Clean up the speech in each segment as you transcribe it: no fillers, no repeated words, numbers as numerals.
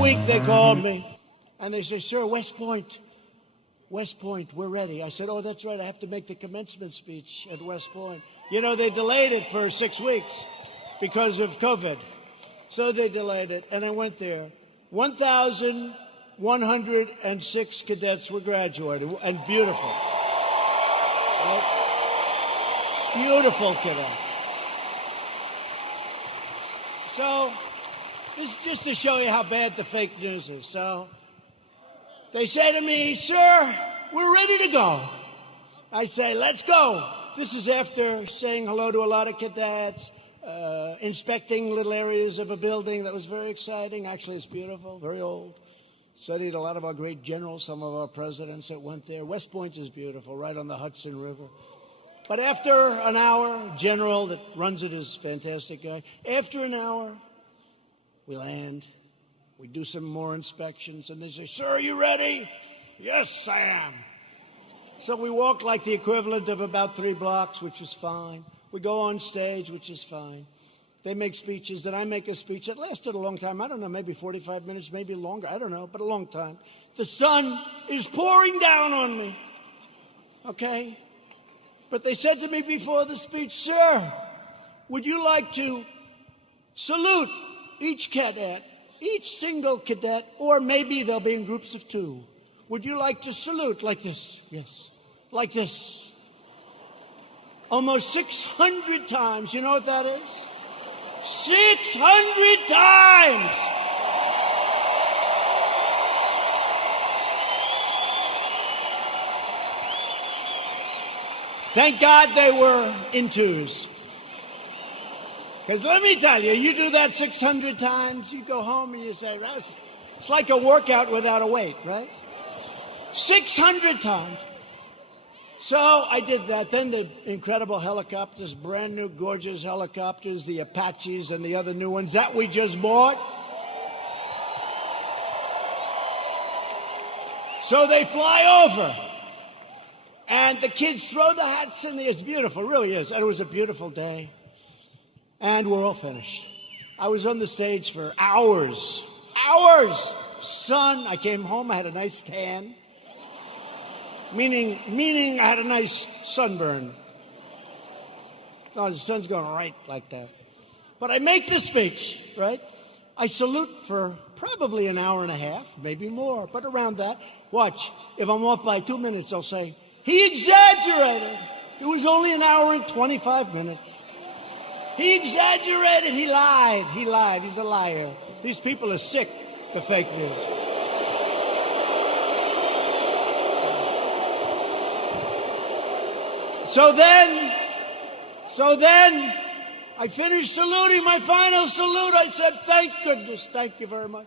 week they called me, and they said, sir, West Point, we're ready. I said, oh, that's right. I have to make the commencement speech at West Point. You know, they delayed it for 6 weeks because of COVID. So they delayed it, and I went there. 1,106 cadets were graduating, and beautiful. Right? Beautiful cadets. So this is just to show you how bad the fake news is. So they say to me, sir, we're ready to go. I say, let's go. This is after saying hello to a lot of cadets, inspecting little areas of a building that was very exciting. Actually, it's beautiful, very old. Studied a lot of our great generals, some of our presidents that went there. West Point is beautiful, right on the Hudson River. But after an hour, general that runs it is a fantastic guy. After an hour, we land. We do some more inspections, and they say, sir, are you ready? Yes, I am. So we walk like the equivalent of about 3 blocks, which is fine. We go on stage, which is fine. They make speeches. Then I make a speech. It lasted a long time. I don't know, maybe 45 minutes, maybe longer. I don't know, but a long time. The sun is pouring down on me. Okay? But they said to me before the speech, sir, would you like to salute each cadet, each single cadet, or maybe they'll be in groups of 2. Would you like to salute like this? Yes. Like this. Almost 600 times. You know what that is? 600 times! Thank God they were in 2s. Because let me tell you, you do that 600 times, you go home and you say, it's like a workout without a weight, right? 600 times. So I did that. Then the incredible helicopters, brand new, gorgeous helicopters, the Apaches and the other new ones that we just bought. So they fly over. And the kids throw the hats in the air. It's beautiful, it really is. And it was a beautiful day. And we're all finished. I was on the stage for hours. Hours! Sun. I came home, I had a nice tan. Meaning I had a nice sunburn. Oh, the sun's going right like that. But I make the speech, right? I salute for probably an hour and a half, maybe more, but around that. Watch. If I'm off by 2 minutes, I'll say, he exaggerated. It was only an hour and 25 minutes. He exaggerated. He lied. He lied. He's a liar. These people are sick, the fake news. So then, I finished saluting, my final salute. I said, thank goodness, thank you very much.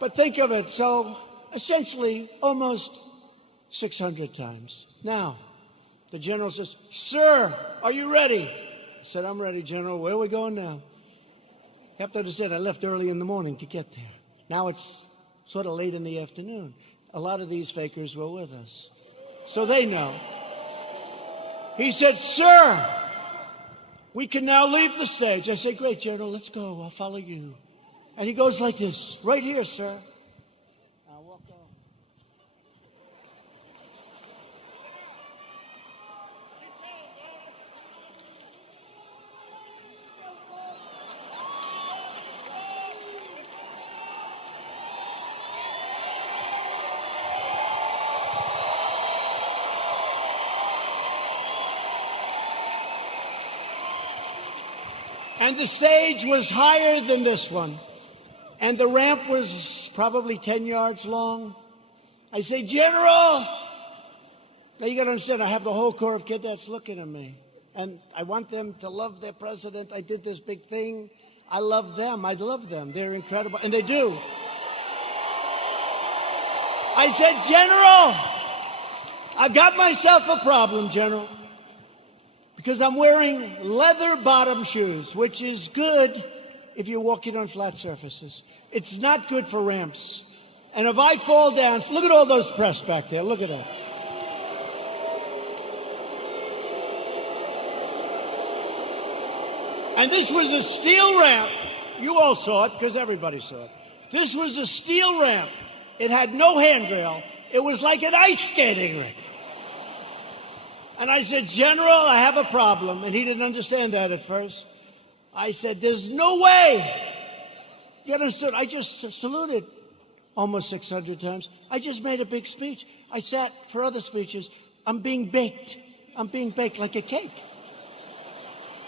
But think of it, so essentially almost 600 times. Now, the general says, sir, are you ready? I said, I'm ready, General. Where are we going now? You have to understand, I left early in the morning to get there. Now it's sort of late in the afternoon. A lot of these fakers were with us. So they know. He said, sir, we can now leave the stage. I said, great, General, let's go. I'll follow you. And he goes like this, right here, sir. I'll walk on. And the stage was higher than this one. And the ramp was probably 10 yards long. I say, General, now you got to understand, I have the whole Corps of Cadets looking at me. And I want them to love their president. I did this big thing. I love them. I love them. They're incredible. And they do. I said, General, I've got myself a problem, General. Because I'm wearing leather bottom shoes, which is good if you're walking on flat surfaces. It's not good for ramps. And if I fall down, look at all those press back there. Look at that. And this was a steel ramp. You all saw it because everybody saw it. This was a steel ramp. It had no handrail. It was like an ice skating rink. And I said, General, I have a problem. And he didn't understand that at first. I said, there's no way. You understood? I just saluted almost 600 times. I just made a big speech. I sat for other speeches. I'm being baked. I'm being baked like a cake.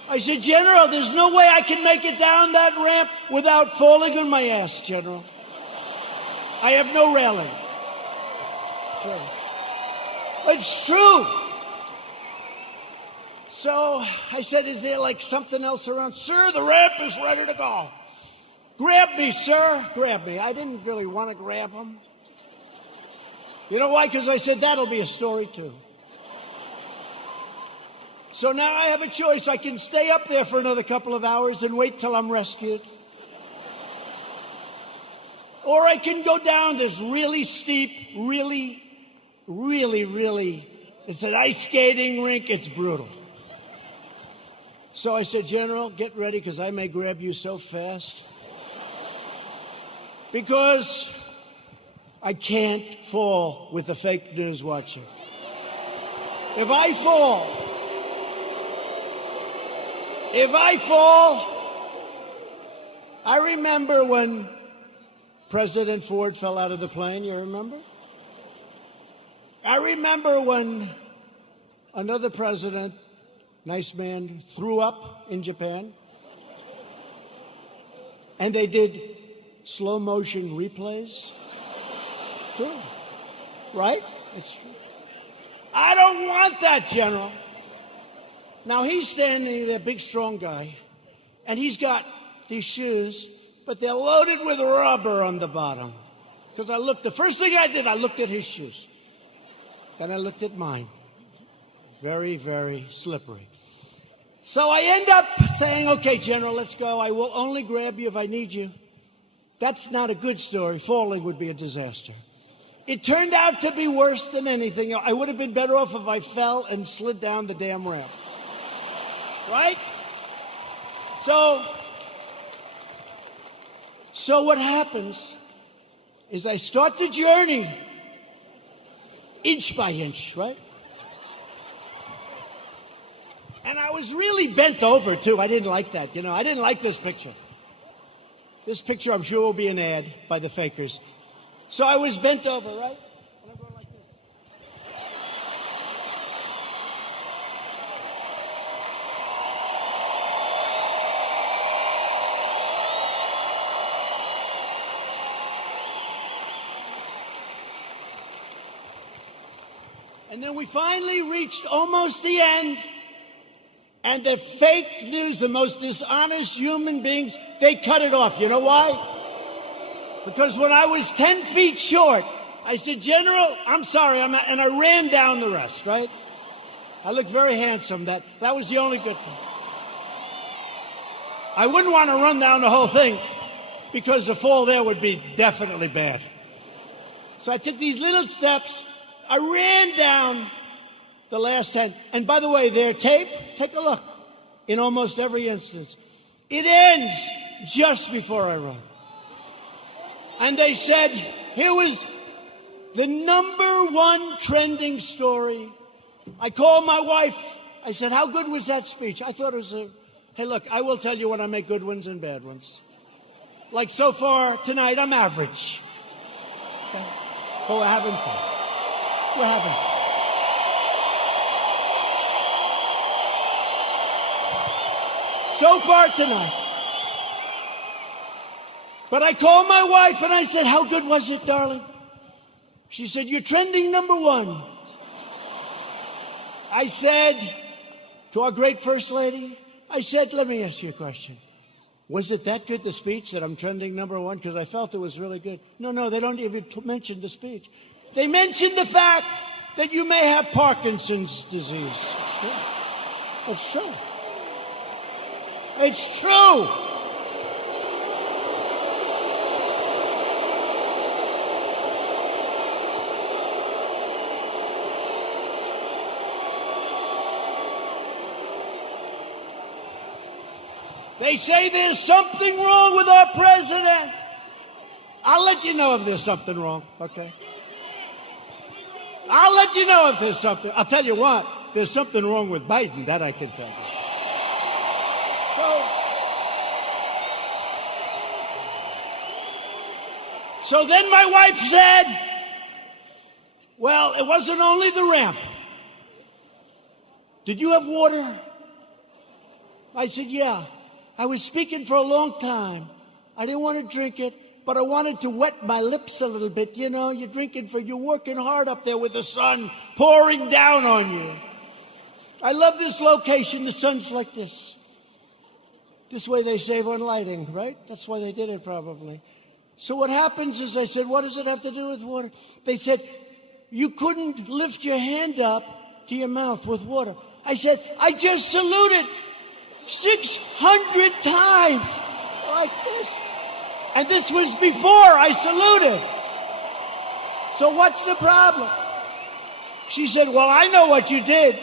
I said, General, there's no way I can make it down that ramp without falling on my ass, General. I have no railing. It's true. So I said, is there like something else around? Sir, the ramp is ready to go. Grab me, sir. Grab me. I didn't really want to grab him. You know why? Because I said, that'll be a story too. So now I have a choice. I can stay up there for another couple of hours and wait till I'm rescued. Or I can go down this really steep, really, it's an ice skating rink. It's brutal. So I said, General, get ready because I may grab you so fast. Because I can't fall with the fake news watching. If I fall, I remember when President Ford fell out of the plane, you remember? I remember when another president, nice man, threw up in Japan. And they did slow motion replays. It's true. Right? It's true. I don't want that, General. Now he's standing there, big, strong guy, and he's got these shoes, but they're loaded with rubber on the bottom. Because the first thing I did, I looked at his shoes. Then I looked at mine. Very, very slippery. So I end up saying, okay, General, let's go. I will only grab you if I need you. That's not a good story. Falling would be a disaster. It turned out to be worse than anything. I would have been better off if I fell and slid down the damn ramp. Right? So what happens is I start the journey inch by inch, right? And I was really bent over, too. I didn't like that, you know. I didn't like this picture. This picture, I'm sure, will be an ad by the fakers. So I was bent over, right? And I'm going like this. And then we finally reached almost the end. And the fake news, the most dishonest human beings, they cut it off. You know why? Because when I was 10 feet short, I said, General, I'm sorry, and I ran down the rest, right? I looked very handsome. That was the only good thing. I wouldn't want to run down the whole thing because the fall there would be definitely bad. So I took these little steps. I ran down the last 10. And by the way, their tape, take a look. In almost every instance, it ends just before I run. And they said, here was the #1 trending story. I called my wife. I said, how good was that speech? I thought it was hey, look, I will tell you when I make good ones and bad ones. Like so far tonight, I'm average. Okay? But we're having fun. We're having fun. So far tonight. But I called my wife and I said, how good was it, darling? She said, you're trending #1. I said to our great First Lady, I said, let me ask you a question. Was it that good, the speech, that I'm trending #1? Because I felt it was really good. No, they don't even mention the speech. They mentioned the fact that you may have Parkinson's disease. It's true. It's true. It's true. They say there's something wrong with our president. I'll let you know if there's something wrong, okay? I'll let you know if there's something. I'll tell you what, there's something wrong with Biden, that I can tell you. So then my wife said, well, it wasn't only the ramp. Did you have water? I said, yeah. I was speaking for a long time. I didn't want to drink it, but I wanted to wet my lips a little bit. You know, you're working hard up there with the sun pouring down on you. I love this location. The sun's like this. This way they save on lighting, right? That's why they did it probably. So what happens is I said, what does it have to do with water? They said, you couldn't lift your hand up to your mouth with water. I said, I just saluted 600 times like this. And this was before I saluted. So what's the problem? She said, well, I know what you did.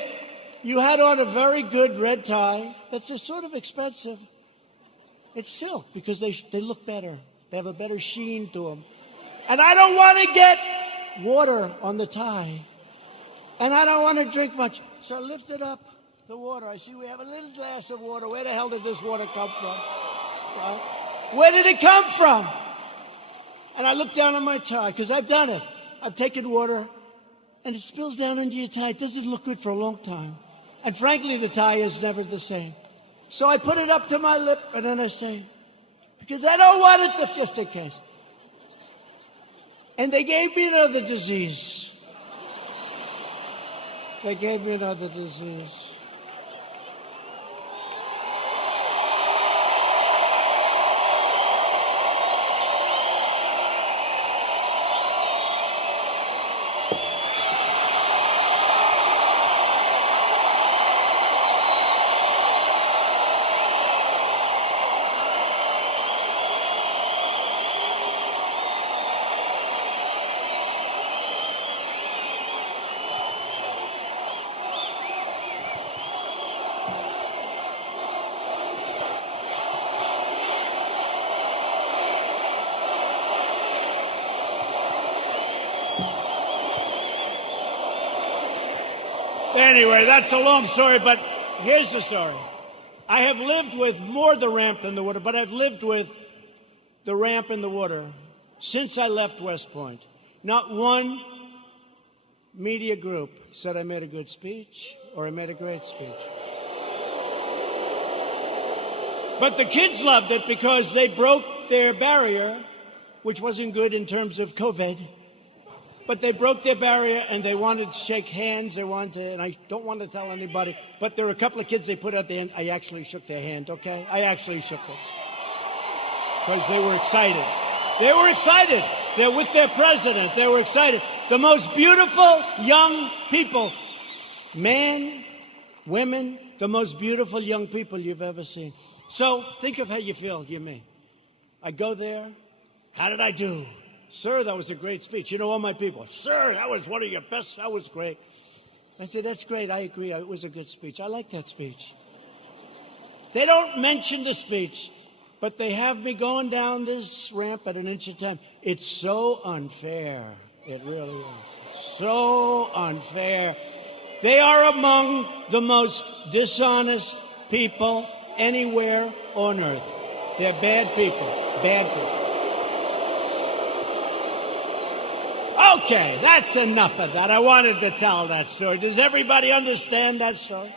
You had on a very good red tie. That's sort of expensive. It's silk because they look better. They have a better sheen to them. And I don't want to get water on the tie. And I don't want to drink much. So I lifted up the water. I see we have a little glass of water. Where the hell did this water come from? Right? Where did it come from? And I looked down on my tie, because I've done it. I've taken water, and it spills down into your tie. It doesn't look good for a long time. And frankly, the tie is never the same. So I put it up to my lip, and then I say, because I don't want it, just in case. And they gave me another disease. They gave me another disease. Anyway, that's a long story, but here's the story. I have lived with more the ramp than the water, but I've lived with the ramp and the water since I left West Point. Not one media group said I made a good speech or I made a great speech. But the kids loved it because they broke their barrier, which wasn't good in terms of COVID. But they broke their barrier, and they wanted to shake hands. They wanted to, and I don't want to tell anybody, but there were a couple of kids they put at the end. I actually shook their hand, okay? I actually shook them. Because they were excited. They were excited. They're with their president. They were excited. The most beautiful young people, men, women, the most beautiful young people you've ever seen. So think of how you feel, you me. I go there. How did I do? Sir, that was a great speech. You know, all my people, sir, that was one of your best. That was great. I said, that's great. I agree. It was a good speech. I like that speech. They don't mention the speech, but they have me going down this ramp at an inch at a time. It's so unfair. It really is. So unfair. They are among the most dishonest people anywhere on earth. They're bad people. Bad people. Okay, that's enough of that. I wanted to tell that story. Does everybody understand that story?